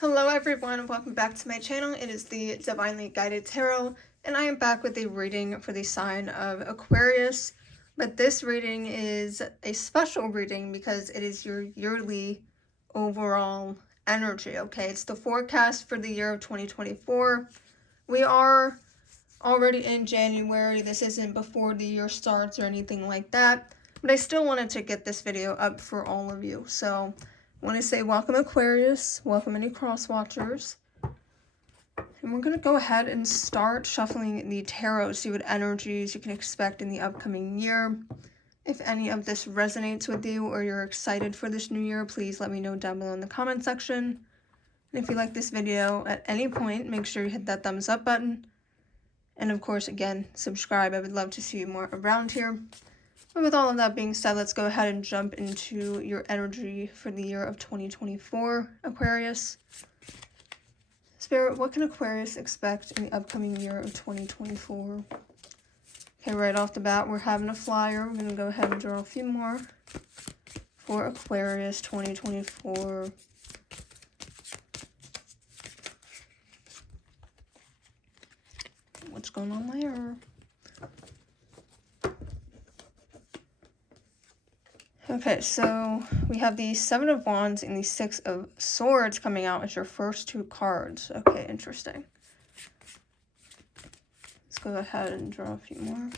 Hello everyone and welcome back to my channel. It is the Divinely Guided Tarot and I am back with a reading for the sign of Aquarius. But this reading is a special reading because it is your yearly overall energy, okay? It's the forecast for the year of 2024. We are already in January. This isn't before the year starts or anything like that. But I still wanted to get this video up for all of you. So I want to say welcome Aquarius, welcome any cross watchers. And we're going to go ahead and start shuffling the tarot, see what energies you can expect in the upcoming year. If any of this resonates with you or you're excited for this new year, please let me know down below in the comment section. And if you like this video at any point, make sure you hit that thumbs up button. And of course, again, subscribe. I would love to see you more around here. But with all of that being said, let's go ahead and jump into your energy for the year of 2024, Aquarius. Spirit, what can Aquarius expect in the upcoming year of 2024? Okay, right off the bat, we're having a flyer. We're going to go ahead and draw a few more for Aquarius 2024. What's going on there? Okay, so we have the Seven of Wands and the Six of Swords coming out as your first two cards. Okay, interesting. Let's go ahead and draw a few more.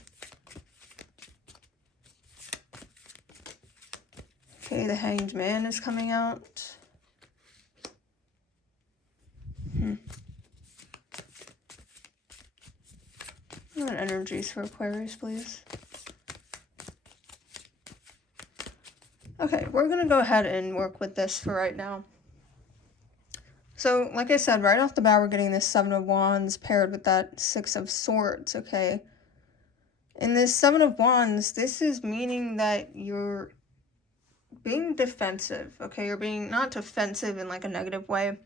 Okay, the Hanged Man is coming out. What energies for Aquarius, please? Okay, we're going to go ahead and work with this for right now. So, like I said, right off the bat, we're getting this Seven of Wands paired with that Six of Swords, okay? In this Seven of Wands, this is meaning that you're being defensive, okay? You're being not defensive in like a negative way,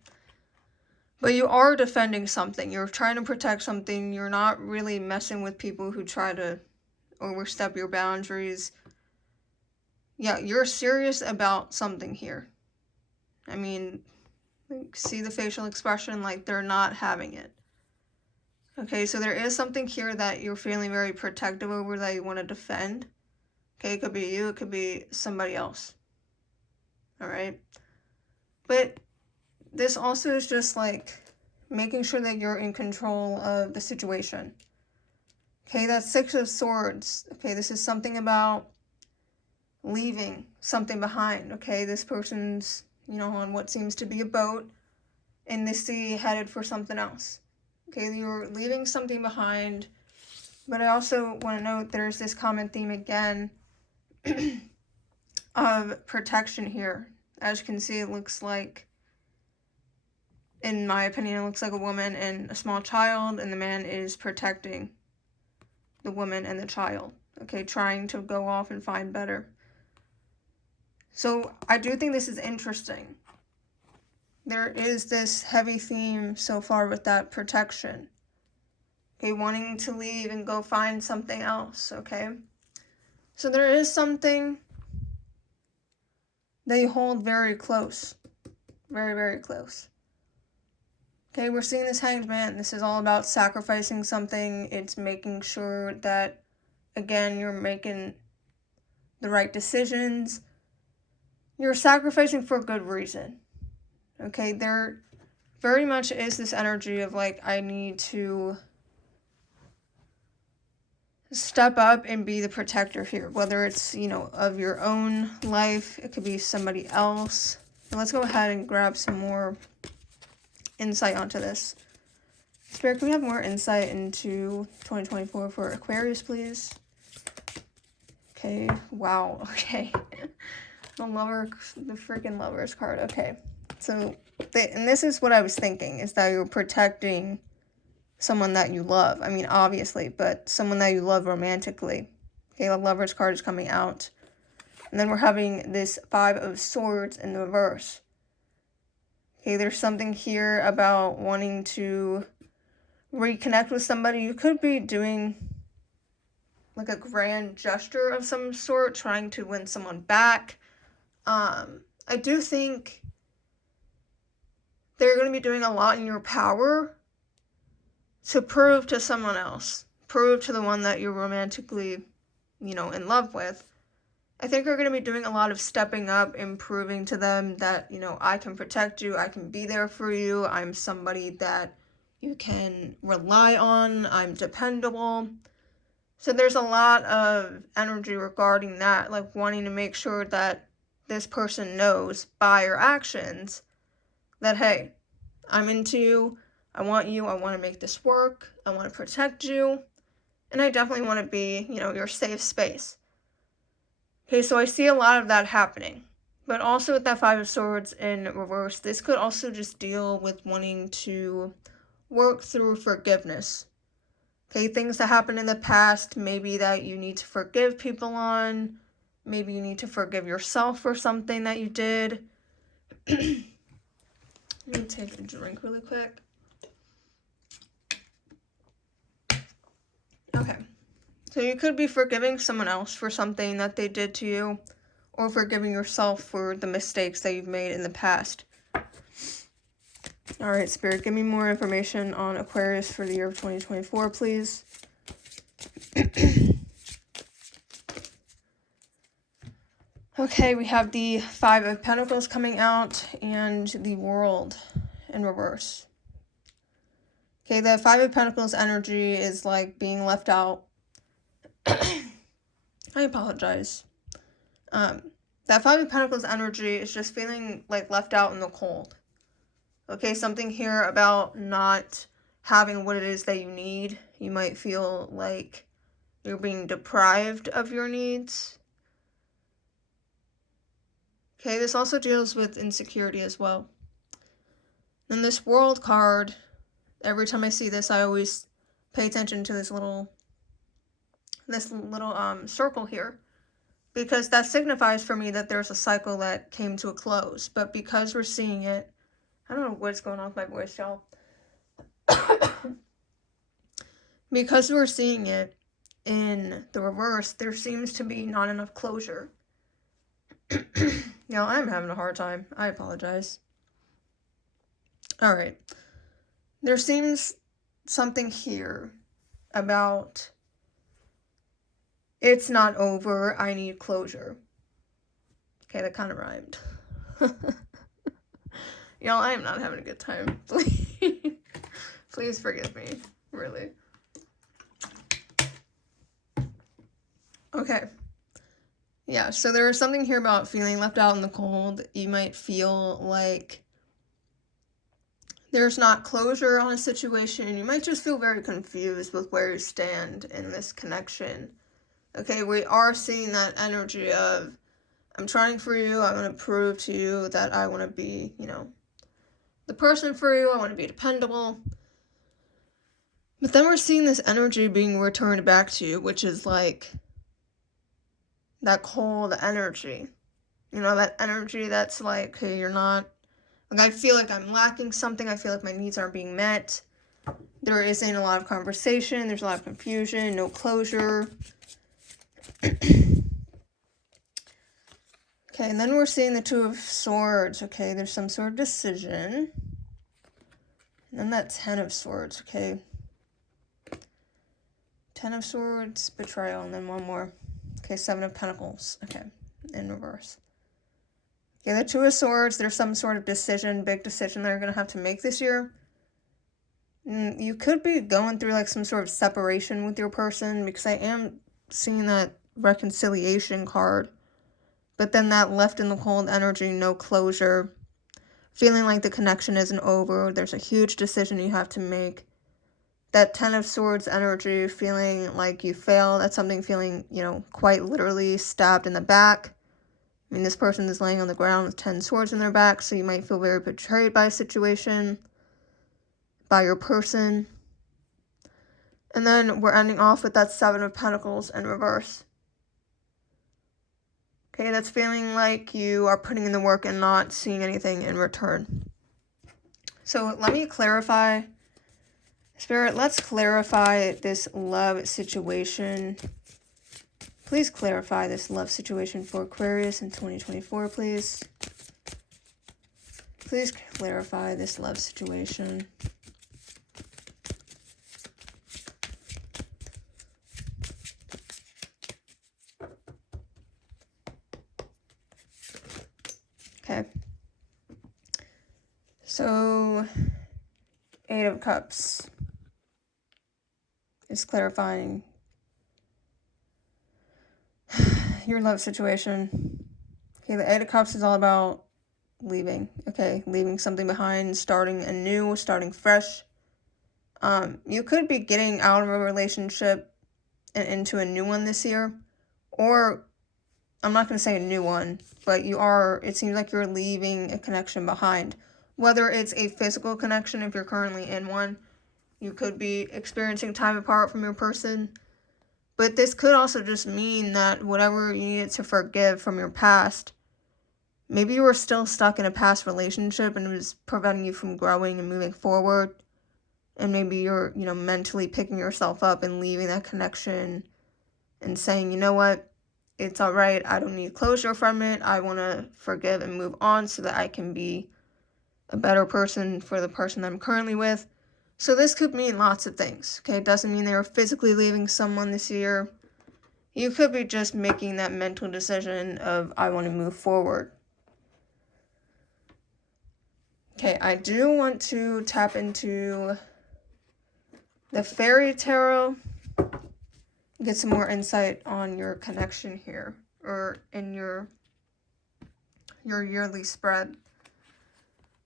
but you are defending something. You're trying to protect something. You're not really messing with people who try to overstep your boundaries. Yeah, you're serious about something here. I mean, see the facial expression, like they're not having it. Okay, so there is something here that you're feeling very protective over that you want to defend. Okay, it could be you, it could be somebody else. Alright? But this also is just like making sure that you're in control of the situation. Okay, that Six of Swords. Okay, this is something about leaving something behind. Okay, this person's, on what seems to be a boat in the sea headed for something else. Okay, you're leaving something behind. But I also want to note there's this common theme again of protection here. As you can see, it looks like, in my opinion, it looks like a woman and a small child, and the man is protecting the woman and the child. Okay, trying to go off and find better. So I do think this is interesting. There is this heavy theme so far with that protection. Okay, wanting to leave and go find something else, okay? So there is something that you hold very close. Very, very close. Okay, we're seeing this Hanged Man. This is all about sacrificing something. It's making sure that, again, you're making the right decisions. You're sacrificing for a good reason. Okay, there very much is this energy of like, I need to step up and be the protector here, whether it's, of your own life, it could be somebody else. And let's go ahead and grab some more insight onto this. Spirit, can we have more insight into 2024 for Aquarius, please? Okay, wow, okay. The freaking Lovers card, okay. So, and this is what I was thinking, is that you're protecting someone that you love. I mean, obviously, but someone that you love romantically. Okay, the Lovers card is coming out. And then we're having this Five of Swords in the reverse. Okay, there's something here about wanting to reconnect with somebody. You could be doing like a grand gesture of some sort, trying to win someone back. I do think they're going to be doing a lot in your power to prove to someone else, prove to the one that you're romantically, in love with. I think you're going to be doing a lot of stepping up and proving to them that, I can protect you, I can be there for you, I'm somebody that you can rely on, I'm dependable. So there's a lot of energy regarding that, like wanting to make sure that this person knows by your actions that, hey, I'm into you, I want to make this work, I want to protect you, and I definitely want to be, your safe space. Okay, so I see a lot of that happening. But also with that Five of Swords in reverse, this could also just deal with wanting to work through forgiveness. Okay, things that happened in the past, maybe that you need to forgive people on, maybe you need to forgive yourself for something that you did. Let me take a drink really quick. Okay, so you could be forgiving someone else for something that they did to you, or forgiving yourself for the mistakes that you've made in the past. All right, Spirit, give me more information on Aquarius for the year of 2024, please. Okay, we have the Five of Pentacles coming out and the World in reverse. Okay, the Five of Pentacles energy is like being left out. I apologize. That Five of Pentacles energy is just feeling like left out in the cold. Okay, something here about not having what it is that you need. You might feel like you're being deprived of your needs. Okay, this also deals with insecurity as well. Then this World card, every time I see this, I always pay attention to this little circle here, because that signifies for me that there's a cycle that came to a close. But because we're seeing it, I don't know what's going on with my voice, y'all. Because we're seeing it in the reverse, there seems to be not enough closure. Y'all, I'm having a hard time. I apologize. All right. There seems something here about it's not over, I need closure. Okay, that kind of rhymed. Y'all, I am not having a good time. Please, please forgive me. Really. Okay. Yeah, so there is something here about feeling left out in the cold. You might feel like there's not closure on a situation. You might just feel very confused with where you stand in this connection. Okay, we are seeing that energy of, I'm trying for you, I want to prove to you that I want to be, the person for you, I want to be dependable. But then we're seeing this energy being returned back to you, which is like that cold energy. That energy that's like, hey, you're not, like, I feel like I'm lacking something, I feel like my needs aren't being met. There isn't a lot of conversation, there's a lot of confusion, no closure. Okay, and then we're seeing the Two of Swords. Okay, there's some sort of decision. And then that Ten of Swords, okay. Ten of Swords, betrayal, and then one more. Okay, Seven of Pentacles, okay, in reverse. Okay, the Two of Swords, there's some sort of decision, big decision that you're going to have to make this year. You could be going through like some sort of separation with your person, because I am seeing that reconciliation card. But then that left in the cold energy, no closure, feeling like the connection isn't over. There's a huge decision you have to make. That Ten of Swords energy, feeling like you failed at something, feeling, quite literally stabbed in the back. I mean, this person is laying on the ground with 10 swords in their back, so you might feel very betrayed by a situation, by your person. And then we're ending off with that Seven of Pentacles in reverse. Okay, that's feeling like you are putting in the work and not seeing anything in return. So let me clarify. Spirit, let's clarify this love situation. Please clarify this love situation for Aquarius in 2024, please. Please clarify this love situation. Okay. So, 8 of Cups is clarifying your love situation. Okay, the 8 of Cups is all about leaving. Okay, leaving something behind, starting anew, starting fresh. You could be getting out of a relationship and into a new one this year, or I'm not going to say a new one, but it seems like you're leaving a connection behind. Whether it's a physical connection, if you're currently in one, you could be experiencing time apart from your person. But this could also just mean that whatever you needed to forgive from your past, maybe you were still stuck in a past relationship and it was preventing you from growing and moving forward. And maybe you're, mentally picking yourself up and leaving that connection and saying, you know what, it's all right. I don't need closure from it. I want to forgive and move on so that I can be a better person for the person that I'm currently with. So this could mean lots of things, okay? It doesn't mean they're physically leaving someone this year. You could be just making that mental decision of, I want to move forward. Okay, I do want to tap into the Fairy Tarot, get some more insight on your connection here, or in your yearly spread.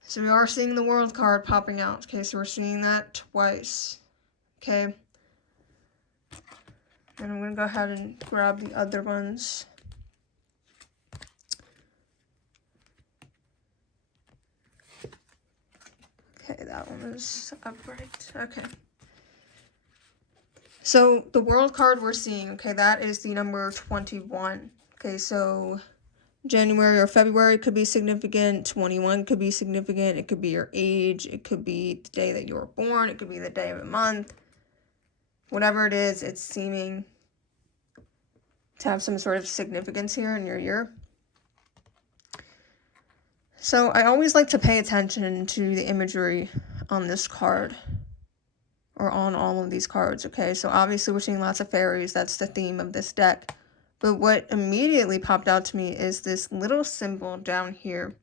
So we are seeing the World card popping out. Okay, so we're seeing that twice. Okay. And I'm going to go ahead and grab the other ones. Okay, that one is upright. Okay. So the World card we're seeing, okay, that is the number 21. Okay, so January or February could be significant. 21 could be significant. It could be your age. It could be the day that you were born. It could be the day of the month. Whatever it is, it's seeming to have some sort of significance here in your year. So I always like to pay attention to the imagery on this card, or on all of these cards, okay? So obviously we're seeing lots of fairies. That's the theme of this deck. But what immediately popped out to me is this little symbol down here,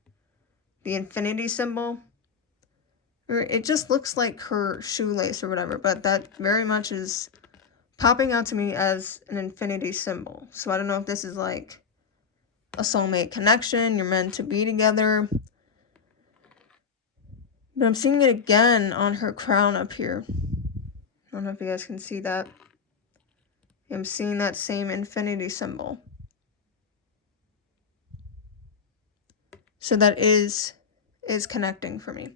the infinity symbol. It just looks like her shoelace or whatever, but that very much is popping out to me as an infinity symbol. So I don't know if this is like a soulmate connection, you're meant to be together. But I'm seeing it again on her crown up here. I don't know if you guys can see that. I'm seeing that same infinity symbol. So that is connecting for me.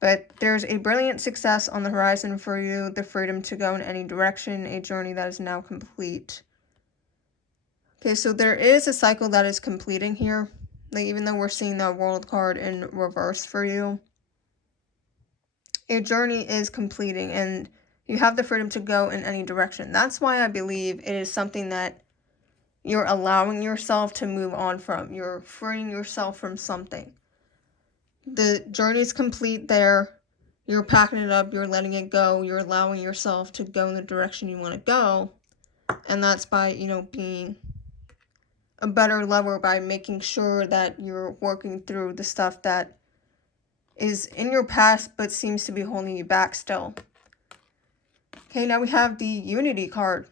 But there's a brilliant success on the horizon for you, the freedom to go in any direction, a journey that is now complete. Okay, so there is a cycle that is completing here. Like, even though we're seeing that World card in reverse for you, a journey is completing and you have the freedom to go in any direction. That's why I believe it is something that you're allowing yourself to move on from. You're freeing yourself from something. The journey is complete there. You're packing it up. You're letting it go. You're allowing yourself to go in the direction you want to go. And that's by, being a better lover, by making sure that you're working through the stuff that is in your past but seems to be holding you back still. Okay, now we have the Unity card.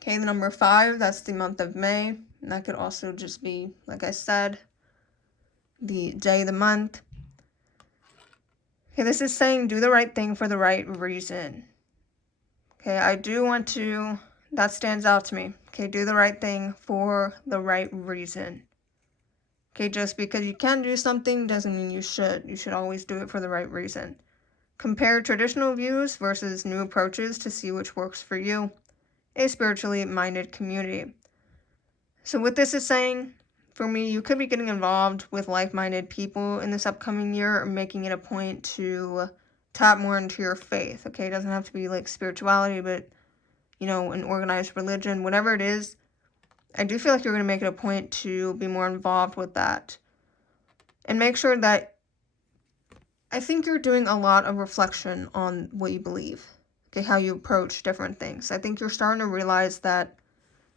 Okay, the number 5, that's the month of May. And that could also just be, like I said, the day of the month. Okay, this is saying do the right thing for the right reason. Okay, I do want to, that stands out to me. Okay, do the right thing for the right reason. Okay, just because you can do something doesn't mean you should. You should always do it for the right reason. Compare traditional views versus new approaches to see which works for you. A spiritually minded community. So what this is saying, for me, you could be getting involved with like-minded people in this upcoming year, or making it a point to tap more into your faith, okay? It doesn't have to be like spirituality, but, an organized religion, whatever it is. I do feel like you're going to make it a point to be more involved with that. And make sure that, I think you're doing a lot of reflection on what you believe. Okay, how you approach different things. I think you're starting to realize that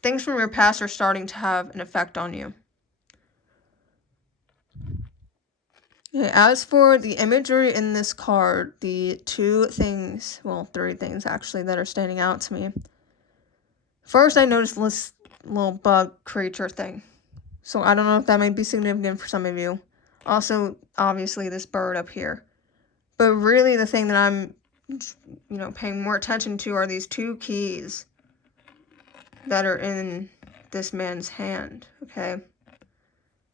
things from your past are starting to have an effect on you. Okay, as for the imagery in this card, the two things, well, three things actually, that are standing out to me. First, I noticed this little bug creature thing. So I don't know if that might be significant for some of you. Also, obviously, this bird up here. But really, the thing that I'm, paying more attention to are these two keys that are in this man's hand, okay?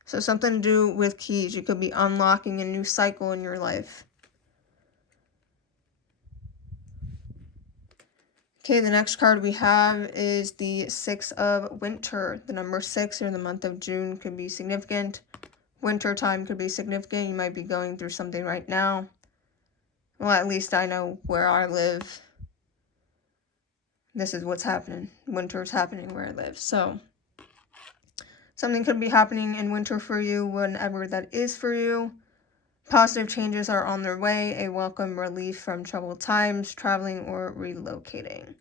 So something to do with keys. You could be unlocking a new cycle in your life. Okay, the next card we have is the Six of Winter. The number 6 in the month of June could be significant. Winter time could be significant. You might be going through something right now. Well, at least I know where I live. This is what's happening. Winter is happening where I live. So something could be happening in winter for you, whenever that is for you. Positive changes are on their way. A welcome relief from troubled times, traveling or relocating.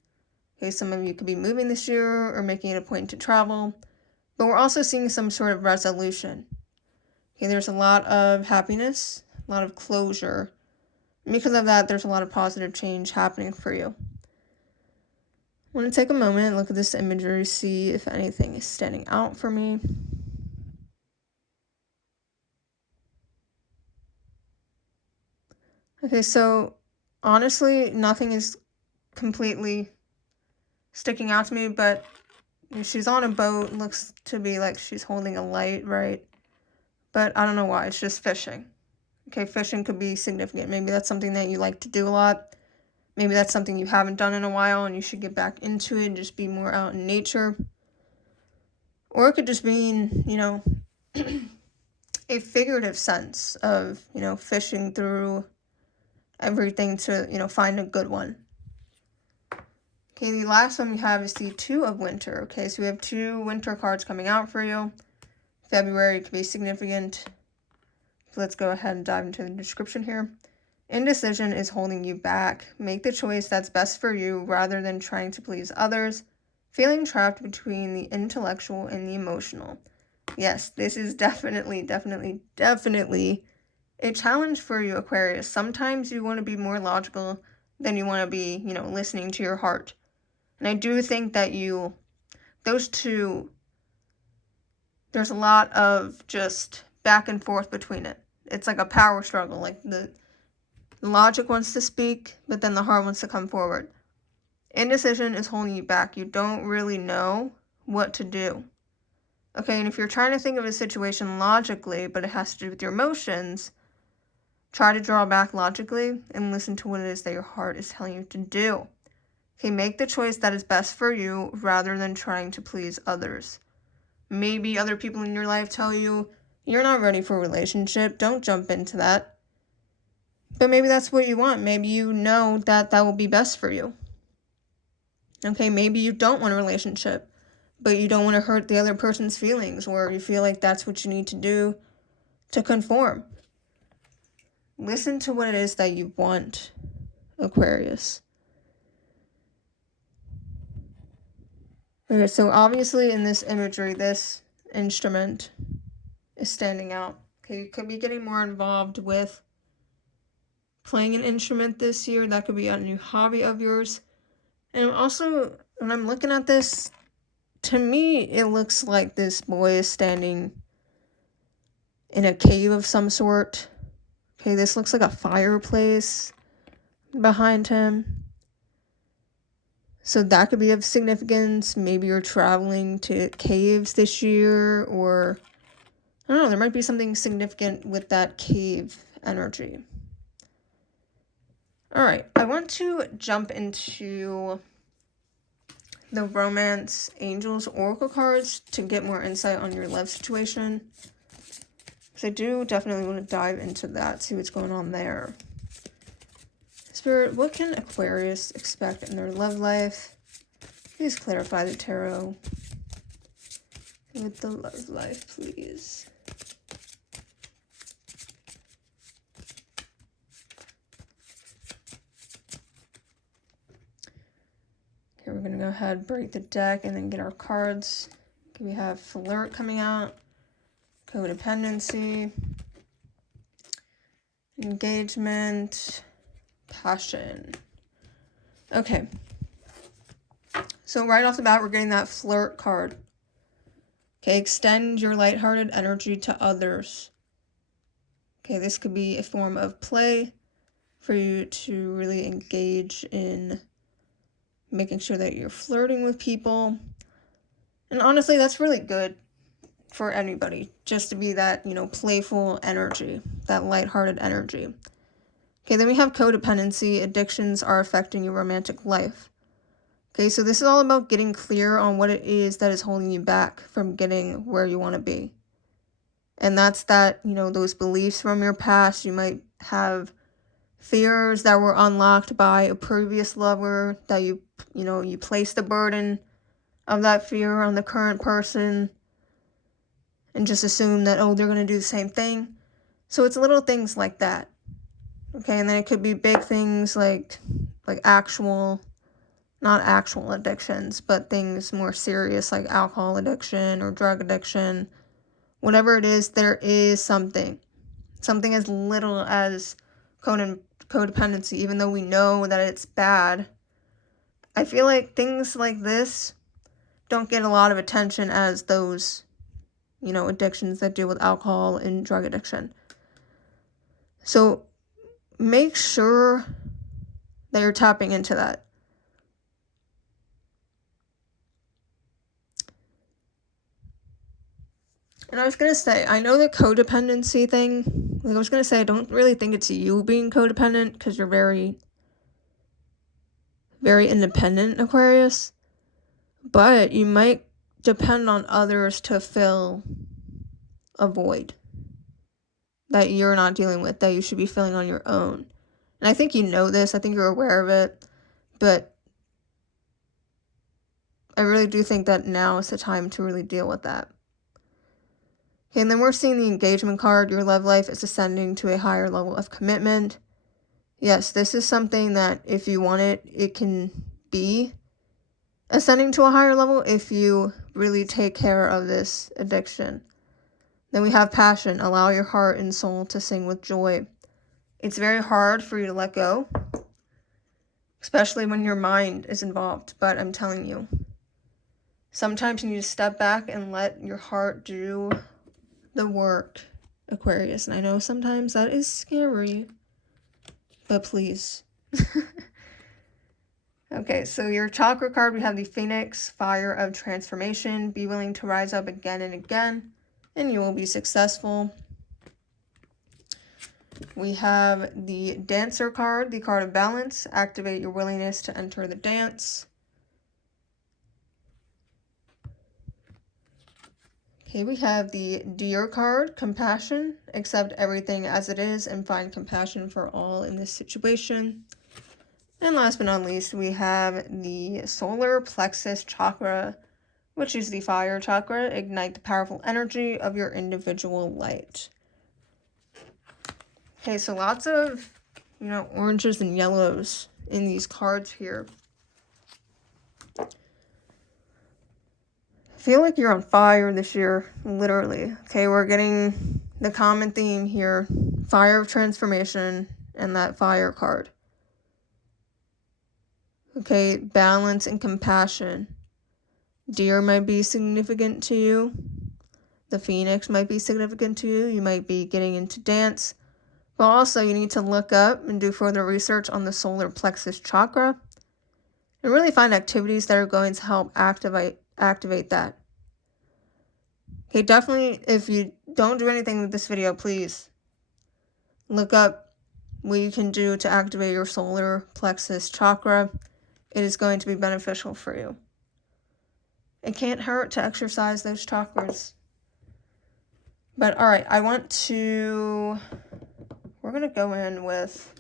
Okay, some of you could be moving this year or making it a point to travel. But we're also seeing some sort of resolution. Okay, there's a lot of happiness, a lot of closure. And because of that, there's a lot of positive change happening for you. I want to take a moment and look at this imagery, see if anything is standing out for me. Okay, so honestly, nothing is completely sticking out to me, but she's on a boat, looks to be like she's holding a light, right? But I don't know why, it's just fishing. Okay, fishing could be significant. Maybe that's something that you like to do a lot. Maybe that's something you haven't done in a while and you should get back into it and just be more out in nature. Or it could just mean, a figurative sense of, fishing through everything to, find a good one. Okay, the last one we have is the Two of Winter. Okay, so we have 2 winter cards coming out for you. February could be significant. So let's go ahead and dive into the description here. Indecision is holding you back. Make the choice that's best for you rather than trying to please others. Feeling trapped between the intellectual and the emotional. Yes, this is definitely a challenge for you, Aquarius. Sometimes you want to be more logical than you want to be, listening to your heart. And I do think that those two, there's a lot of just back and forth between it. It's like a power struggle. Like the logic wants to speak, but then the heart wants to come forward. Indecision is holding you back. You don't really know what to do. Okay, and if you're trying to think of a situation logically, but it has to do with your emotions, try to draw back logically and listen to what it is that your heart is telling you to do. Okay, make the choice that is best for you rather than trying to please others. Maybe other people in your life tell you, you're not ready for a relationship, don't jump into that. But maybe that's what you want. Maybe you know that will be best for you. Okay, maybe you don't want a relationship, but you don't want to hurt the other person's feelings, or you feel like that's what you need to do to conform. Listen to what it is that you want, Aquarius. Okay, so obviously in this imagery, this instrument is standing out. Okay, you could be getting more involved with playing an instrument this year. That could be a new hobby of yours. And also, when I'm looking at this, to me, it looks like this boy is standing in a cave of some sort. Okay, this looks like a fireplace behind him. So that could be of significance. Maybe you're traveling to caves this year, or I don't know, there might be something significant with that cave energy. Alright, I want to jump into the Romance Angels Oracle cards to get more insight on your love situation. Because I do definitely want to dive into that, see what's going on there. Spirit, what can Aquarius expect in their love life? Please clarify the tarot with the love life, please. going to go ahead, break the deck, and then get our cards. Okay, we have flirt coming out, codependency, engagement, passion. Okay. So right off the bat, we're getting that flirt card. Okay, extend your lighthearted energy to others. Okay, this could be a form of play for you to really engage in making sure that you're flirting with people. And honestly, that's really good for anybody, just to be that, playful energy, that lighthearted energy. Okay, then we have codependency. Addictions are affecting your romantic life. Okay, so this is all about getting clear on what it is that is holding you back from getting where you want to be. And that's that, those beliefs from your past. You might have fears that were unlocked by a previous lover, that you place the burden of that fear on the current person and just assume that, they're going to do the same thing. So it's little things like that. Okay, and then it could be big things like not actual addictions, but things more serious like alcohol addiction or drug addiction. Whatever it is, there is something as little as codependency, even though we know that it's bad. I feel like things like this don't get a lot of attention as those, addictions that deal with alcohol and drug addiction. So make sure that you're tapping into that. And I was going to say, I know the codependency thing, I was going to say, I don't really think it's you being codependent because you're very, very independent, Aquarius. But you might depend on others to fill a void that you're not dealing with, that you should be filling on your own. And I think you know this, I think you're aware of it, but I really do think that now is the time to really deal with that. Okay, and then we're seeing the engagement card. Your love life is ascending to a higher level of commitment. Yes, this is something that if you want it, it can be ascending to a higher level if you really take care of this addiction. Then we have passion. Allow your heart and soul to sing with joy. It's very hard for you to let go, especially when your mind is involved, but I'm telling you, sometimes you need to step back and let your heart do the work, Aquarius. And I know sometimes that is scary, but please. Okay, so your chakra card, we have the Phoenix, fire of transformation. Be willing to rise up again and again, and you will be successful. We have the Dancer card, the card of balance. Activate your willingness to enter the dance. Okay, we have the Deer card, compassion. Accept everything as it is and find compassion for all in this situation. And last but not least, we have the solar plexus chakra, which is the fire chakra. Ignite the powerful energy of your individual light. Okay, so lots of, oranges and yellows in these cards here. I feel like you're on fire this year, literally. Okay, we're getting the common theme here, fire of transformation and that fire card. Okay, balance and compassion. Deer might be significant to you. The Phoenix might be significant to you. You might be getting into dance. But also you need to look up and do further research on the solar plexus chakra and really find activities that are going to help activate that. Okay, definitely, if you don't do anything with this video, please look up what you can do to activate your solar plexus chakra. It is going to be beneficial for you. It can't hurt to exercise those chakras. But all right, we're going to go in with,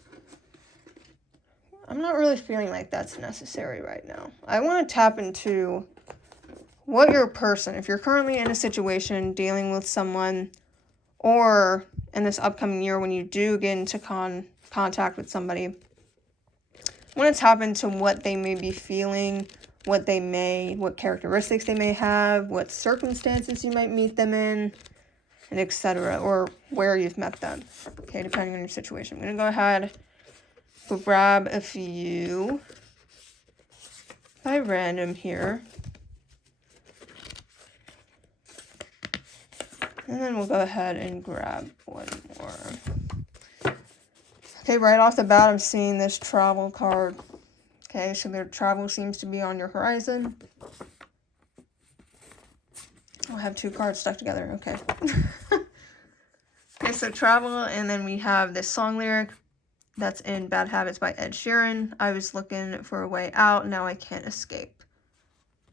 I'm not really feeling like that's necessary right now. I want to tap into what your person, if you're currently in a situation dealing with someone, or in this upcoming year when you do get into contact with somebody, I want to tap into what they may be feeling, what characteristics they may have, what circumstances you might meet them in, and etc. Or where you've met them. Okay, depending on your situation. I'm going to go ahead, grab a few by random here. And then we'll go ahead and grab one more. Okay, right off the bat, I'm seeing this travel card. Okay, so their travel seems to be on your horizon. I'll have two cards stuck together. Okay. Okay, so travel, and then we have this song lyric that's in Bad Habits by Ed Sheeran. I was looking for a way out, now I can't escape.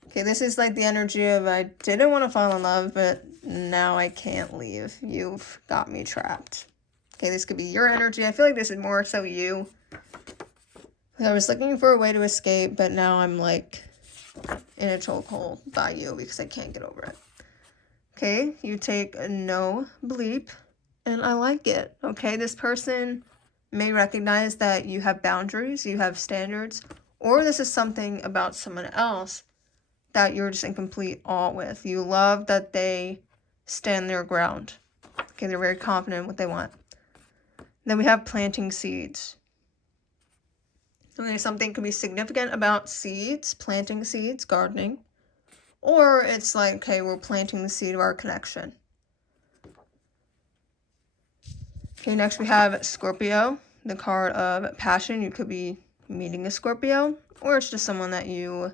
Okay, this is like the energy of I didn't want to fall in love, but now I can't leave. You've got me trapped. Okay, this could be your energy. I feel like this is more so you. I was looking for a way to escape, but now I'm like in a chokehold by you because I can't get over it. Okay, you take a no bleep, and I like it. Okay, this person may recognize that you have boundaries, you have standards, or this is something about someone else that you're just in complete awe with. You love that they stand their ground. Okay, they're very confident in what they want. Then we have planting seeds. Okay, something could be significant about seeds, planting seeds, gardening. Or it's like, okay, we're planting the seed of our connection. Okay, next we have Scorpio, the card of passion. You could be meeting a Scorpio, or it's just someone that you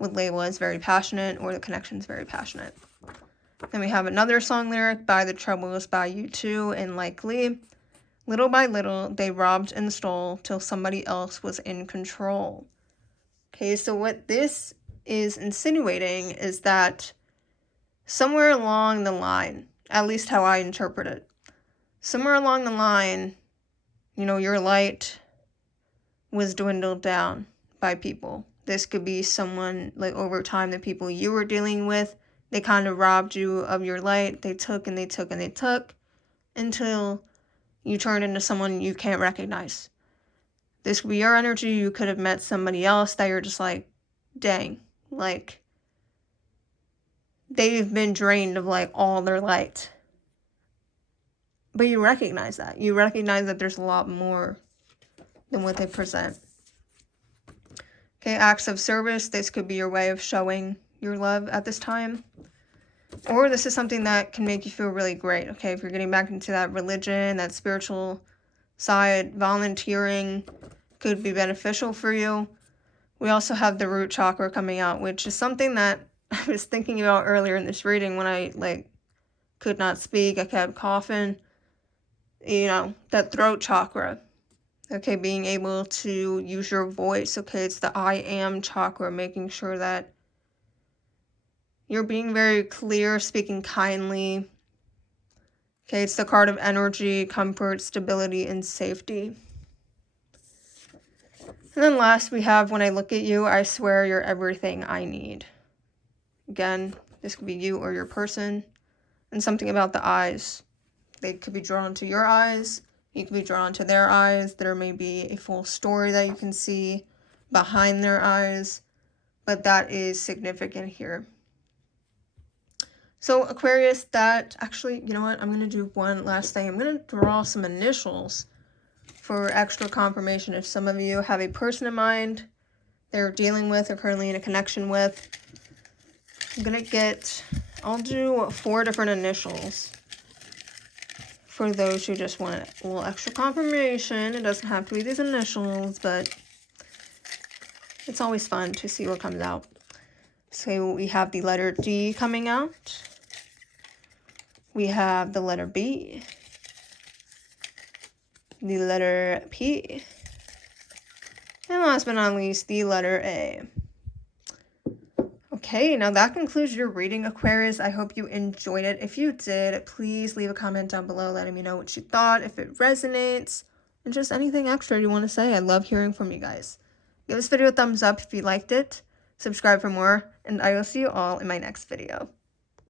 would label as very passionate, or the connection's very passionate. Then we have another song lyric by The Troubles by U2 and Likely. Little by little, they robbed and stole till somebody else was in control. Okay, so what this is insinuating is that somewhere along the line, at least how I interpret it, somewhere along the line, you know, your light was dwindled down by people. This could be someone, like, over time, the people you were dealing with, they kind of robbed you of your light. They took and they took and they took until you turned into someone you can't recognize. This could be your energy. You could have met somebody else that you're just like, dang, like, they've been drained of, like, all their light. But you recognize that. You recognize that there's a lot more than what they present. Okay, acts of service. This could be your way of showing your love at this time. Or this is something that can make you feel really great. Okay, if you're getting back into that religion, that spiritual side, volunteering could be beneficial for you. We also have the root chakra coming out, which is something that I was thinking about earlier in this reading when I, like, could not speak. I kept coughing. You know, that throat chakra. Okay, being able to use your voice. Okay, it's the I am chakra, making sure that you're being very clear, speaking kindly. Okay, it's the card of energy, comfort, stability, and safety. And then last we have, when I look at you, I swear you're everything I need. Again, this could be you or your person. And something about the eyes. They could be drawn to your eyes. You could be drawn to their eyes. There may be a full story that you can see behind their eyes. But that is significant here. So Aquarius, that actually, you know what? I'm going to do one last thing. I'm going to draw some initials for extra confirmation. If some of you have a person in mind they're dealing with or currently in a connection with, I'll do 4 different initials for those who just want a little extra confirmation. It doesn't have to be these initials, but it's always fun to see what comes out. So we have the letter D coming out. We have the letter B, the letter P, and last but not least, the letter A. Okay, now that concludes your reading, Aquarius. I hope you enjoyed it. If you did, please leave a comment down below letting me know what you thought, if it resonates, and just anything extra you want to say. I love hearing from you guys. Give this video a thumbs up if you liked it, subscribe for more, and I will see you all in my next video.